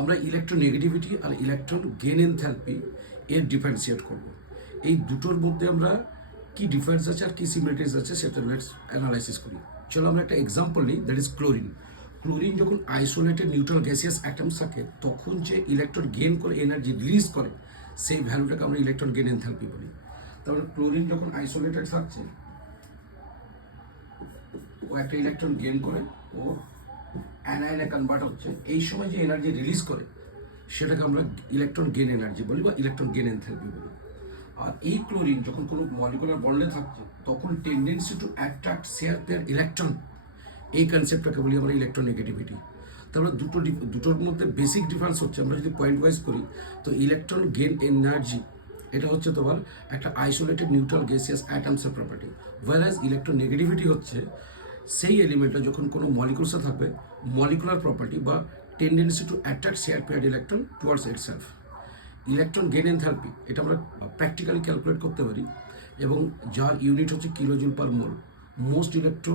আমরা ইলেকট্রোনেগেটিভিটি আর electron gain enthalpy এর differentiate করব। এই দুটোর মধ্যে আমরা কি ডিফারেন্স আছে আর কি সিমিলারিটিস আছে সেটা লেটস অ্যানালাইসিস করি। চলো আমরা একটা এক্সাম্পল নিই, দ্যাট ইজ ক্লোরিন। ক্লোরিন যখন আইসোলেটেড নিউট্রাল গ্যাসিয়াস অ্যাটমস থাকে তখন যে ইলেকট্রন গেইন করে এনার্জি রিলিজ করে সেই ভ্যালুটাকে আমরা ইলেকট্রন গেইন এনথ্যালপি বলি। তারপরে ক্লোরিন যখন আইসোলেটেড থাকছে ও একটা ইলেকট্রন গেইন করে ও অ্যানায়নে কনভার্ট হচ্ছে, এই সময় যে এনার্জি রিলিজ করে সেটাকে আমরা ইলেকট্রন গেইন এনার্জি বলি বা ইলেকট্রন গেইন এনথ্যালপি বলি। আর এই ক্লোরিন যখন কোনো মলিকুলার বন্ডে থাকছে তখন tendency to attract share pair electron, এই কনসেপ্টটাকে বলি আমরা ইলেকট্রোনেগেটিভিটি। তারপরে দুটোর মধ্যে বেসিক ডিফারেন্স হচ্ছে, আমরা যদি পয়েন্ট ওয়াইজ করি তো ইলেকট্রন গেইন এনার্জি এটা হচ্ছে তোমার একটা আইসোলেটেড নিউট্রাল গ্যাসিয়াস অ্যাটমসের প্রপার্টি, ওয়ারাজ ইলেকট্রোনেগেটিভিটি হচ্ছে সেই এলিমেন্টটা যখন কোনো মলিকুলসে থাকবে মলিকুলার প্রপার্টি বা tendency to attract share pair electron towards itself. Electron gain enthalpy এটা আমরা প্র্যাকটিক্যালি ক্যালকুলেট করতে পারি এবং যার ইউনিট হচ্ছে কিলোজুল পার মোল। মোস্ট ইলেকট্রো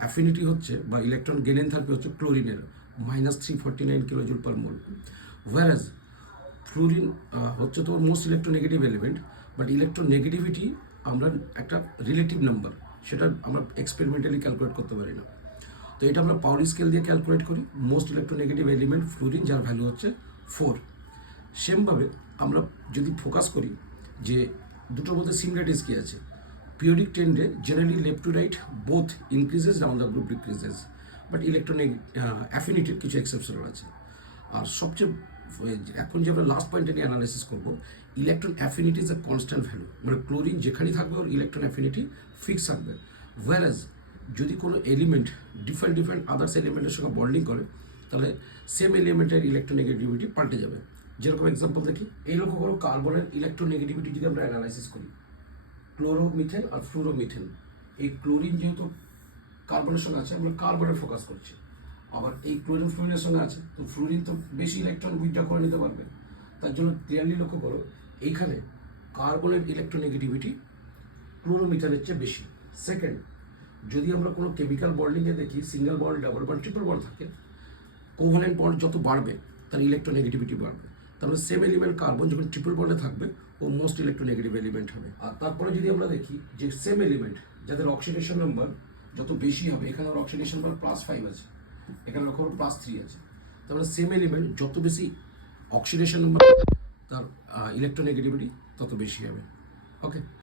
অ্যাফিনিটি হচ্ছে বা ইলেকট্রন গেইন এনথ্যালপি হচ্ছে ক্লোরিনের -349 কিলোজুল পার মোল, ওয়ারাজ ফ্লুরিন হচ্ছে তো most electronegative element, but electronegativity আমরা একটা রিলেটিভ নাম্বার, সেটা আমরা এক্সপেরিমেন্টালি ক্যালকুলেট করতে পারি না। তো এটা আমরা পাউরি স্কেল দিয়ে ক্যালকুলেট করি। মোস্ট ইলেকট্রোনেগেটিভ এলিমেন্ট ফ্লুরিন, যার ভ্যালু হচ্ছে 4। সেমভাবে আমরা যদি ফোকাস করি যে দুটোর মধ্যে সিমিলারিটিস কী আছে, পিরিয়ডিক ট্রেন্ডে generally left to right both increases down the group decreases, but electronic অ্যাফিনিটির কিছু এক্সেপশন আছে। আর সবচেয়ে এখন যে আমরা লাস্ট পয়েন্টে নিয়ে অ্যানালাইসিস করবো, electron affinity is a constant value, মানে ক্লোরিন যেখানেই থাকবে ওর ইলেকট্রন অ্যাফিনিটি ফিক্স থাকবে। ওয়ারাজ যদি কোনো এলিমেন্ট ডিফারেন্ট আদার্স এলিমেন্টের সঙ্গে বন্ডিং করে তাহলে সেম এলিমেন্টের ইলেকট্রোনেগেটিভিটি পাল্টে যাবে। যেরকম এক্সাম্পল দেখি, এই লক্ষ্য করো কার্বনের ইলেকট্রোনেগেটিভিটি যদি আমরা অ্যানালাইসিস করি, ক্লোরোমিথেন আর ফ্লুরোমিথেন, এই ক্লোরিন যেহেতু কার্বনের সঙ্গে আছে আমরা কার্বনে ফোকাস করছি, আবার এই ক্লোরিন ফ্লুরিনের সঙ্গে আছে তো ফ্লুরিন তো বেশি ইলেকট্রন উইথড্র করে নিতে পারবে। তার জন্য ক্লিয়ারলি লক্ষ্য করো এইখানে কার্বনের ইলেকট্রোনেগেটিভিটি ক্লোরোমিথেনের চেয়ে বেশি। সেকেন্ড, যদি আমরা কোনো কেমিক্যাল বন্ডিংয়ে দেখি single bond, double bond, triple bond থাকে, কোভ্যালেন্ট বন্ড যত বাড়বে তার ইলেকট্রোনেগেটিভিটি বাড়বে। তাহলে সেম এলিমেন্ট কার্বন যখন ট্রিপল বন্ডে থাকবে ও মোস্ট ইলেকট্রোনেগেটিভ এলিমেন্ট হবে। আর তারপরে যদি আমরা দেখি যে সেম এলিমেন্ট যাদের অক্সিডেশন নাম্বার যত বেশি হবে, এখানে ওর অক্সিডেশন নাম্বার +5 আছে, এখানে লক্ষ্য +3 আছে, তাহলে সেম এলিমেন্ট যত বেশি অক্সিডেশন নাম্বার তার ইলেকট্রোনেগেটিভিটি তত বেশি হবে। ওকে।